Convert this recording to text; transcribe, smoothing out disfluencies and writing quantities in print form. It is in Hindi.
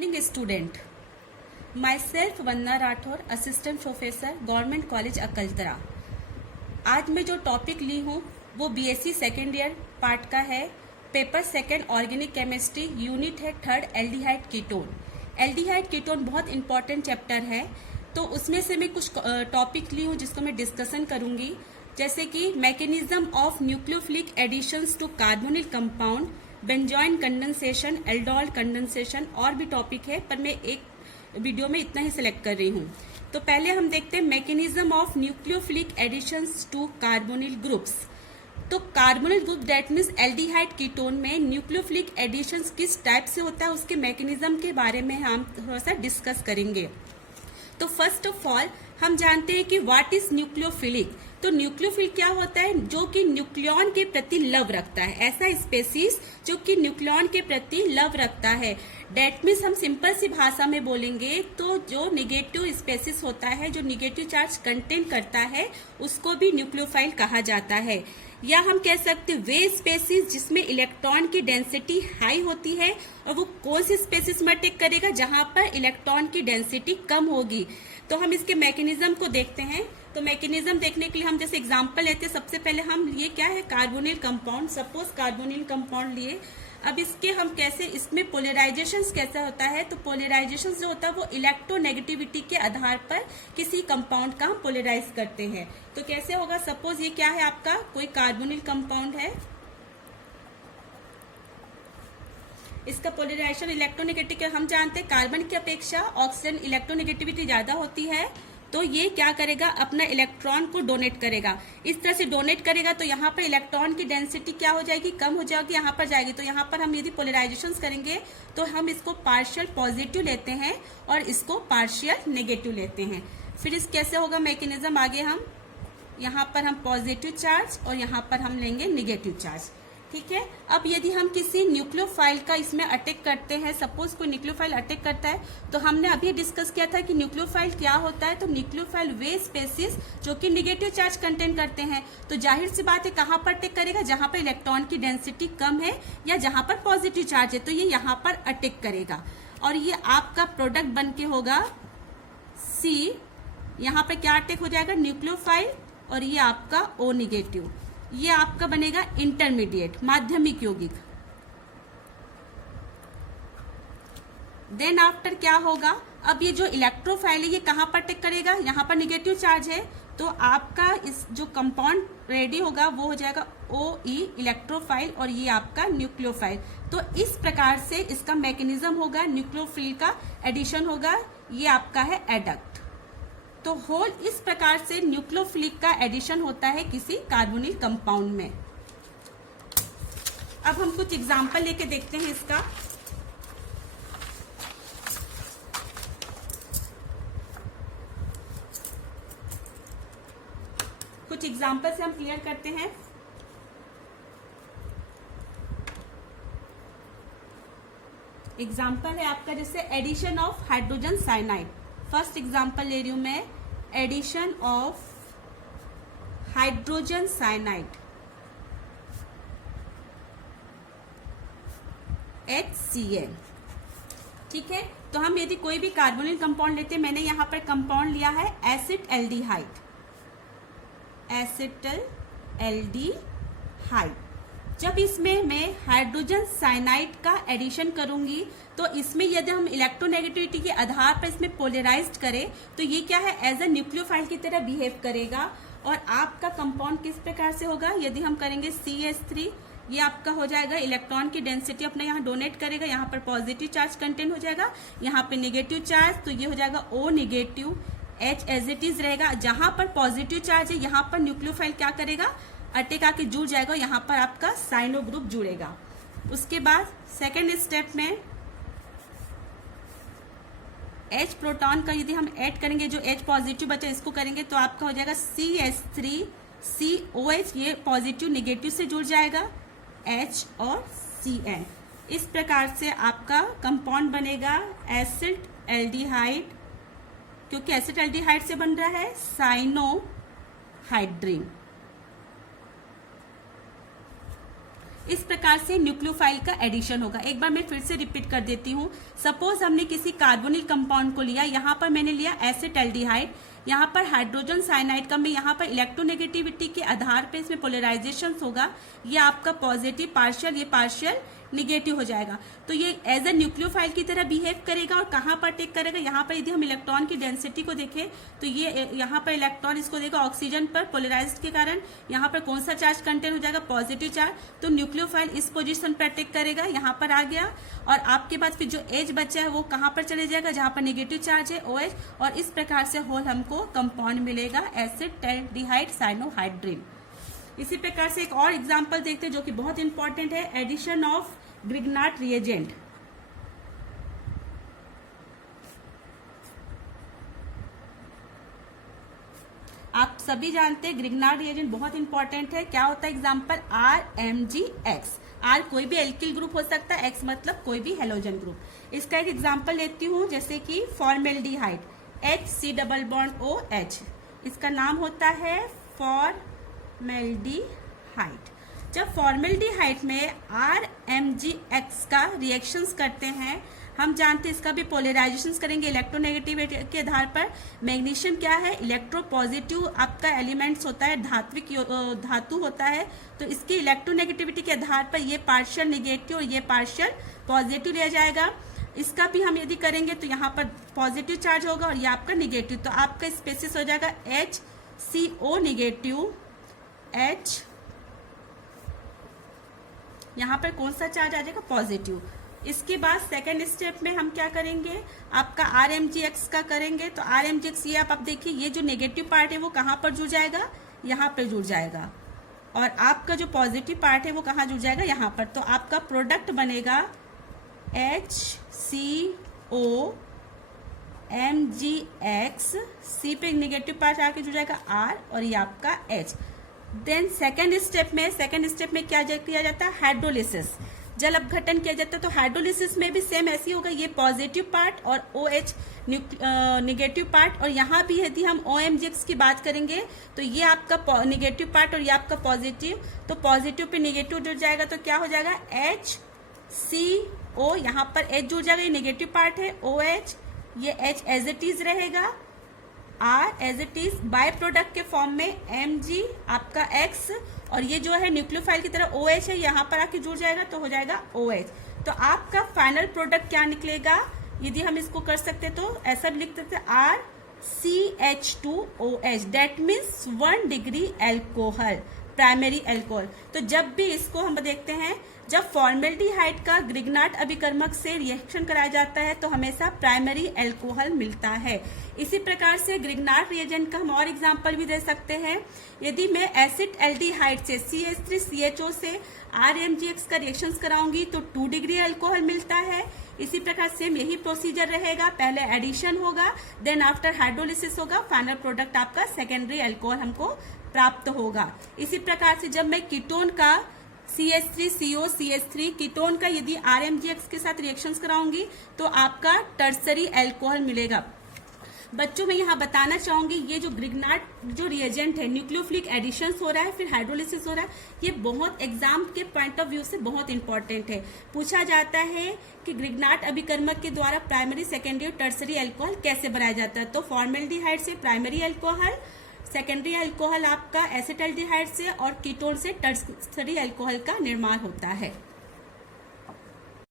Morning student, my self Vandana Rathore, assistant professor, government college Akaltara. आज मैं जो टॉपिक ली हूँ वो बीएससी सेकेंड ईयर पार्ट का है। Paper second, organic chemistry, unit है third, aldehyde ketone. Aldehyde ketone बहुत इंपॉर्टेंट चैप्टर है, तो उसमें से मैं कुछ टॉपिक ली हूँ जिसको मैं डिस्कशन करूंगी, जैसे कि mechanism of nucleophilic additions to carbonyl compound, benzoin condensation, aldol condensation, और भी टॉपिक है, पर मैं एक वीडियो में इतना ही सिलेक्ट कर रही हूँ। तो पहले हम देखते हैं mechanism of nucleophilic additions to carbonyl groups. तो carbonyl group that means aldehyde ketone में न्यूक्लियोफिलिक एडिशंस किस टाइप से होता है, उसके मैकेनिज्म के बारे में हम थोड़ा सा डिस्कस करेंगे। तो फर्स्ट ऑफ ऑल हम जानते हैं कि व्हाट इज न्यूक्लियोफिलिक। तो न्यूक्लियोफिल क्या होता है? जो कि न्यूक्लियॉन के प्रति लव रखता है, ऐसा स्पेसीज जो कि न्यूक्लियॉन के प्रति लव रखता है। डेट मीन्स हम सिंपल सी भाषा में बोलेंगे तो जो निगेटिव स्पेसीज होता है, जो निगेटिव चार्ज कंटेन करता है, उसको भी न्यूक्लियोफाइल कहा जाता है। या हम कह सकते हैं वे स्पेसीज जिसमें इलेक्ट्रॉन की डेंसिटी हाई होती है, और वो कौन सी स्पेसीज में अटैक करेगा? जहां पर इलेक्ट्रॉन की डेंसिटी कम होगी। तो हम इसके मैकेनिज्म को देखते हैं। तो मैकेनिज्म देखने के लिए हम जैसे एग्जांपल लेते हैं, सबसे पहले हम लिए क्या है, carbonyl compound. Suppose carbonyl compound लिए, अब इसके हम कैसे, इसमें पोलराइजेशन कैसा होता है? तो पोलराइजेशन जो होता है वो इलेक्ट्रोनेगेटिविटी के आधार पर किसी कंपाउंड का हम पोलराइज करते हैं। तो कैसे होगा? सपोज ये क्या है, आपका कोई कार्बोनिल कंपाउंड है, इसका पोलराइजेशन इलेक्ट्रोनेगेटिव, हम जानते हैं कार्बन की अपेक्षा ऑक्सीजन इलेक्ट्रोनेगेटिविटी ज्यादा होती है, तो ये क्या करेगा, अपना इलेक्ट्रॉन को डोनेट करेगा। इस तरह से डोनेट करेगा तो यहाँ पर इलेक्ट्रॉन की डेंसिटी क्या हो जाएगी, कम हो जाएगी, यहाँ पर जाएगी। तो यहाँ पर हम यदि पोलराइजेशन करेंगे तो हम इसको पार्शियल पॉजिटिव लेते हैं और इसको पार्शियल नेगेटिव लेते हैं। फिर इस कैसे होगा मैकेनिज्म, आगे हम यहाँ पर हम पॉजिटिव चार्ज और यहाँ पर हम लेंगे निगेटिव चार्ज। ठीक है। अब यदि हम किसी न्यूक्लियोफाइल का इसमें अटैक करते हैं, सपोज कोई न्यूक्लियोफाइल अटैक करता है, तो हमने अभी डिस्कस किया था कि न्यूक्लियोफाइल क्या होता है। तो न्यूक्लियोफाइल वे स्पेसीज जो कि निगेटिव चार्ज कंटेन करते हैं। तो जाहिर सी बात है कहाँ पर अटैक करेगा, जहां पर इलेक्ट्रॉन की डेंसिटी कम है या जहां पर पॉजिटिव चार्ज है, तो ये यहाँ पर अटैक करेगा। और ये आपका प्रोडक्ट बन के होगा सी, यहाँ पर क्या अटैक हो जाएगा, न्यूक्लियोफाइल, और ये आपका ओ निगेटिव, ये आपका बनेगा इंटरमीडिएट, माध्यमिक यौगिक। देन आफ्टर क्या होगा, अब ये जो इलेक्ट्रोफाइल है ये कहां पर अटैक करेगा, यहां पर निगेटिव चार्ज है, तो आपका इस जो कंपाउंड रेडी होगा वो हो जाएगा OE इलेक्ट्रोफाइल, और ये आपका न्यूक्लियोफाइल। तो इस प्रकार से इसका मैकेनिज्म होगा, न्यूक्लियोफिल का एडिशन होगा, ये आपका है एडक्ट। तो होल इस प्रकार से न्यूक्लियोफिलिक का एडिशन होता है किसी कार्बोनिल कंपाउंड में। अब हम कुछ एग्जांपल लेके देखते हैं इसका। कुछ एग्जांपल से हम क्लियर करते हैं। एग्जांपल है आपका जैसे addition of hydrogen cyanide. First example ले रही हूं मैं, addition of hydrogen cyanide HCl। ठीक है। तो हम यदि कोई भी कार्बोनिल कंपाउंड लेते हैं, मैंने यहां पर कंपाउंड लिया है एसिटल्डिहाइड, एसिटल्डिहाइड। जब इसमें मैं हाइड्रोजन साइनाइड का एडिशन करूंगी तो इसमें यदि हम इलेक्ट्रोनेगेटिविटी के आधार पर इसमें पोलराइज्ड करें तो ये क्या है, एज अ न्यूक्लियोफाइल की तरह बिहेव करेगा। और आपका कंपाउंड किस प्रकार से होगा, यदि हम करेंगे CH3, ये आपका हो जाएगा, इलेक्ट्रॉन की डेंसिटी अपने यहाँ डोनेट करेगा, यहाँ पर पॉजिटिव चार्ज कंटेन हो जाएगा, यहाँ पे नेगेटिव चार्ज, तो ये हो जाएगा O negative, H as it is रहेगा। जहां पर पॉजिटिव चार्ज है यहाँ पर न्यूक्लियोफाइल क्या करेगा, अटैक आके जुड़ जाएगा, यहाँ पर आपका साइनो ग्रुप जुड़ेगा। उसके बाद सेकेंड स्टेप में H प्रोटॉन का यदि हम ऐड करेंगे, जो H पॉजिटिव बचा इसको करेंगे, तो आपका हो जाएगा CH3 COH, ये पॉजिटिव निगेटिव से जुड़ जाएगा, H और Cn। इस प्रकार से आपका कंपाउंड बनेगा एसिटल्डिहाइड, क्योंकि एसिटल्डिहाइड से बन रहा है साइनोहाइड्रिन। इस प्रकार से न्यूक्लियोफाइल का एडिशन होगा। एक बार मैं फिर से रिपीट कर देती हूँ। सपोज हमने किसी कार्बोनिल कंपाउंड को लिया, यहाँ पर मैंने लिया एसिटाल्डिहाइड, यहाँ पर हाइड्रोजन साइनाइड का मैं यहाँ पर इलेक्ट्रोनेगेटिविटी के आधार पे इसमें पोलराइजेशन होगा। ये आपका पॉजिटिव पार्शियल, ये पार्शियल निगेटिव हो जाएगा। तो ये एज ए न्यूक्लियोफाइल की तरह बिहेव करेगा और कहाँ पर टेक करेगा, यहाँ पर यदि हम इलेक्ट्रॉन की डेंसिटी को देखें तो ये यहाँ पर इलेक्ट्रॉन इसको देगा ऑक्सीजन पर पोलराइज्ड के कारण, यहाँ पर कौन सा चार्ज कंटेन हो जाएगा, पॉजिटिव चार्ज। तो न्यूक्लियोफाइल इस पोजीशन पर अटैक करेगा, यहाँ पर आ गया। और आपके पास फिर जो एज बचा है वो कहाँ पर चले जाएगा, जहाँ पर नेगेटिव चार्ज है OH, और इस प्रकार से होल हमको कंपाउंड मिलेगा एसिटाल्डिहाइड साइनोहाइड्रिन। इसी प्रकार से एक और एग्जांपल देखते हैं जो कि बहुत इंपॉर्टेंट है, एडिशन ऑफ ग्रिग्नार्ड रिएजेंट। आप सभी जानते हैं ग्रिग्नार्ड रिएजेंट बहुत इंपॉर्टेंट है। क्या होता है एग्जांपल, RMgX। R कोई भी एल्किल ग्रुप हो सकता है, X मतलब कोई भी हेलोजन ग्रुप। इसका एक एग्जांपल लेती हूँ, जैसे कि formaldehyde HC double bond OH, इसका नाम होता है फॉर्मेल्डिहाइड। जब फॉर्मेल्डिहाइड में RMgX का रिएक्शंस करते हैं, हम जानते हैं इसका भी पोलराइजेशन करेंगे इलेक्ट्रोनेगेटिविटी के आधार पर। मैग्नीशियम क्या है, इलेक्ट्रोपॉजिटिव आपका एलिमेंट्स होता है, धात्विक धातु होता है। तो इसकी इलेक्ट्रोनेगेटिविटी के आधार पर ये पार्शियल निगेटिव और ये पार्शियल पॉजिटिव रह जाएगा। इसका भी हम यदि करेंगे तो यहाँ पर पॉजिटिव चार्ज होगा और ये आपका निगेटिव। तो आपका स्पेसिस हो जाएगा HCO निगेटिव, H, यहाँ पर कौन सा चार्ज आ जाएगा, पॉजिटिव। इसके बाद सेकंड स्टेप में हम क्या करेंगे, आपका RMgX का करेंगे। तो RMgX ये आप देखिए, ये जो नेगेटिव पार्ट है वो कहाँ पर जुड़ जाएगा, यहाँ पर जुड़ जाएगा, और आपका जो पॉजिटिव पार्ट है वो कहाँ जुड़ जाएगा, यहाँ पर। तो आपका प्रोडक्ट बनेगा HCO MgX, C पे नेगेटिव पार्ट आके जुड़ जाएगा R, और ये आपका H। देन सेकेंड स्टेप में क्या किया जाता है, हाइड्रोलिसिस, जल अपघटन किया जाता है। तो हाइड्रोलिसिस में भी सेम ऐसी होगा, ये पॉजिटिव पार्ट और OH निगेटिव पार्ट, और यहाँ भी यदि हम OMgX की बात करेंगे तो ये आपका निगेटिव पार्ट और ये आपका पॉजिटिव। तो पॉजिटिव पे निगेटिव जुड़ जाएगा तो क्या हो जाएगा, HCO, यहाँ पर H जुड़ जाएगा, ये नेगेटिव पार्ट है, OH, ये H एज इट इज रहेगा, R as it is, by product के फॉर्म में Mg आपका X, और ये जो है न्यूक्लियोफाइल की तरह OH है, यहाँ पर आके जुड़ जाएगा तो हो जाएगा OH। तो आपका फाइनल प्रोडक्ट क्या निकलेगा, यदि हम इसको कर सकते तो ऐसा भी लिख सकते RCH2OH, that means 1 degree alcohol, primary alcohol. तो जब भी इसको हम देखते हैं, जब फॉर्मेल्डिहाइड का ग्रिग्नार्ड अभिकर्मक से रिएक्शन कराया जाता है तो हमेशा प्राइमरी एल्कोहल मिलता है। इसी प्रकार से ग्रिग्नार्ड रिएजेंट का हम और एग्जांपल भी दे सकते हैं। यदि मैं एसिटाल्डिहाइड से CH3CHO से RMgX का रिएक्शन कराऊंगी तो 2 डिग्री अल्कोहल मिलता है। इसी प्रकार सेम यही प्रोसीजर रहेगा, पहले एडिशन होगा, देन आफ्टर हाइड्रोलिसिस होगा, फाइनल प्रोडक्ट आपका सेकेंडरी अल्कोहल हमको प्राप्त होगा। इसी प्रकार से जब मैं कीटोन का CH3COCH3 कीटोन का यदि RMgX के साथ रिएक्शंस कराऊंगी तो आपका टर्सरी अल्कोहल मिलेगा। बच्चों मैं यहाँ बताना चाहूंगी, ये जो ग्रिग्नार्ड जो रिएजेंट है, न्यूक्लियोफिलिक एडिशन हो रहा है, फिर हाइड्रोलिसिस हो रहा है, ये बहुत एग्जाम के पॉइंट ऑफ व्यू से बहुत इंपॉर्टेंट है। पूछा जाता है कि ग्रिग्नार्ड अभिकर्मक के द्वारा प्राइमरी, सेकेंडरी और टर्सरी अल्कोहल कैसे बनाया जाता है। तो फॉर्मेल्डिहाइड से प्राइमरी अल्कोहल, सेकेंडरी अल्कोहल आपका एसिटाल्डिहाइड से, और कीटोन से टर्सरी अल्कोहल का निर्माण होता है।